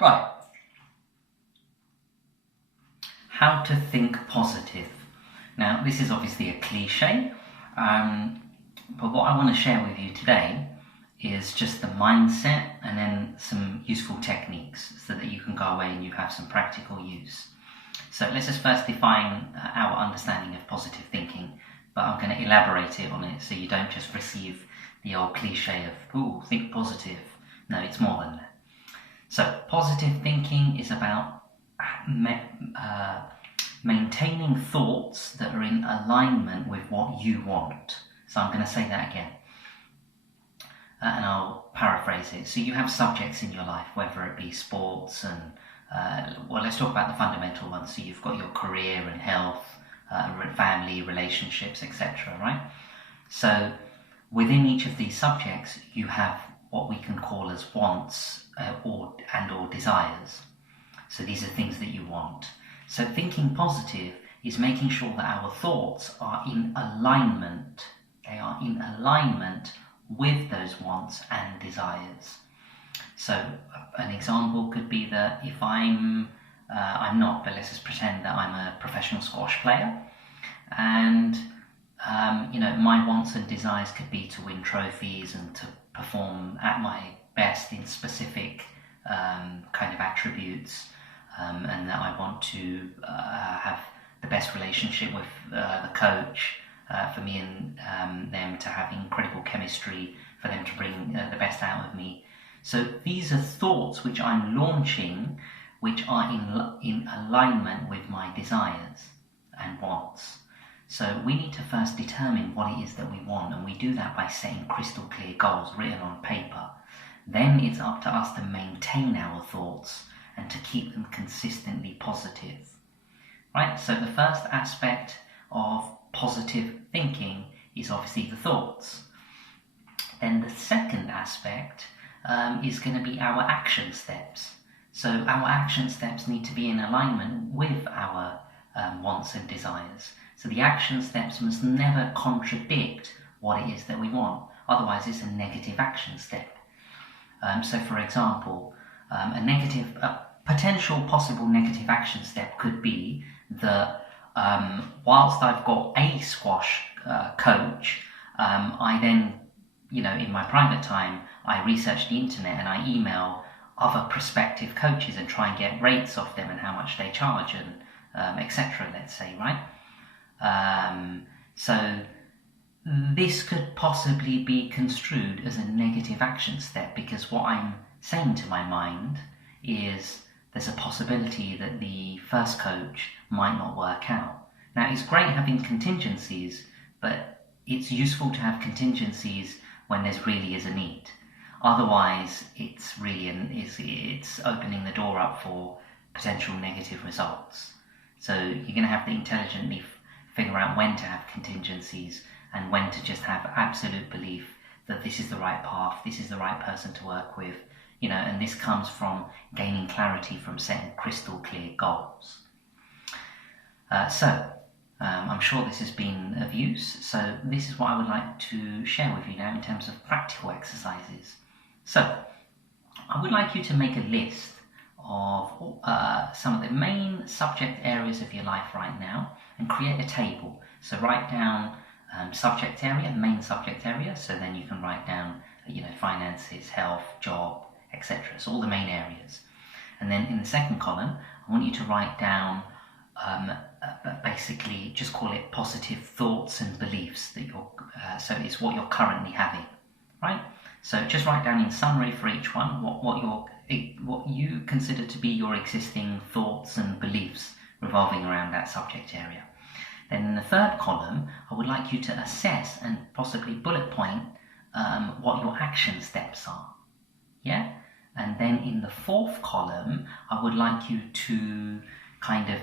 Right. How to think positive. Now, this is obviously a cliche, but what I want to share with you today is just the mindset and then some useful techniques so that you can go away and you have some practical use. So let's just first define our understanding of positive thinking, but I'm going to elaborate it on it so you don't just receive the old cliche of, ooh, think positive. No, it's more than that. So positive thinking is about maintaining thoughts that are in alignment with what you want. So I'm going to say that again. And I'll paraphrase it. So you have subjects in your life, whether it be sports and, well, let's talk about the fundamental ones. So you've got your career and health, family, relationships, etc., right? So within each of these subjects, you have what we can call as wants or desires. So these are things that you want. So thinking positive is making sure that our thoughts are in alignment. They are in alignment with those wants and desires. So an example could be that if I'm not, but let's just pretend that I'm a professional squash player, and my wants and desires could be to win trophies and to perform at my best in specific kind of attributes, and that I want to have the best relationship with the coach, for me and them to have incredible chemistry, for them to bring the best out of me. So these are thoughts which I'm launching, which are in alignment with my desires and wants. So we need to first determine what it is that we want, and we do that by setting crystal clear goals written on paper. Then it's up to us to maintain our thoughts and to keep them consistently positive. Right? So the first aspect of positive thinking is obviously the thoughts. Then the second aspect is going to be our action steps. So our action steps need to be in alignment with our wants and desires. So the action steps must never contradict what it is that we want. Otherwise, it's a negative action step. So for example, a potential possible negative action step could be that whilst I've got a squash coach, I then, in my private time, I research the internet and I email other prospective coaches and try and get rates off them and how much they charge and etc., let's say, right? So this could possibly be construed as a negative action step, because what I'm saying to my mind is there's a possibility that the first coach might not work out. Now, it's great having contingencies, but it's useful to have contingencies when there really is a need. Otherwise, it's opening the door up for potential negative results. So you're going to have to intelligently figure out when to have contingencies and when to just have absolute belief that this is the right path, this is the right person to work with, and this comes from gaining clarity from setting crystal clear goals. I'm sure this has been of use, so this is what I would like to share with you now in terms of practical exercises. So, I would like you to make a list of some of the main subject areas of your life right now and create a table. So write down subject area, main subject area, so then you can write down finances, health, job, etc. So all the main areas. And then in the second column, I want you to write down basically just call it positive thoughts and beliefs that so it's what you're currently having, right? So just write down in summary for each one what you consider to be your existing thoughts and beliefs revolving around that subject area. Then in the third column, I would like you to assess and possibly bullet point what your action steps are. Yeah? And then in the fourth column, I would like you to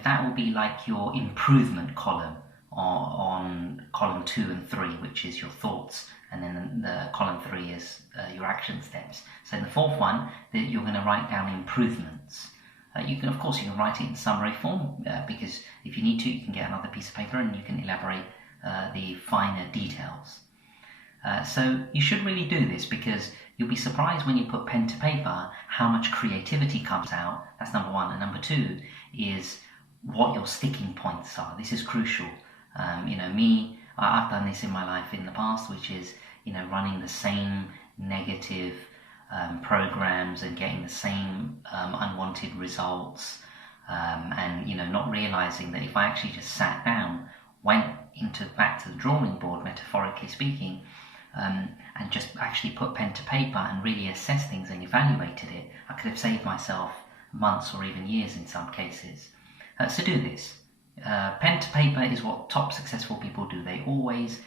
that will be like your improvement column on column 2 and 3, which is your thoughts, and then the column 3 is your action steps. So in the fourth one, you're going to write down improvements. You can write it in summary form, because if you need to, you can get another piece of paper and you can elaborate the finer details. So you should really do this, because you'll be surprised when you put pen to paper how much creativity comes out. That's number one. And number two is what your sticking points are. This is crucial. I've done this in my life in the past, which is, running the same negative programs and getting the same unwanted results, and not realizing that if I actually just sat down, went back to the drawing board, metaphorically speaking, and just actually put pen to paper and really assess things and evaluated it, I could have saved myself months or even years in some cases. So do this. Pen to paper is what top successful people do. They always,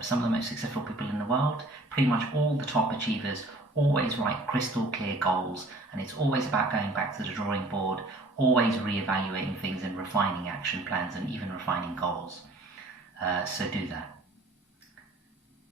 some of the most successful people in the world, pretty much all the top achievers, always write crystal clear goals, and it's always about going back to the drawing board, always re-evaluating things and refining action plans and even refining goals. So do that.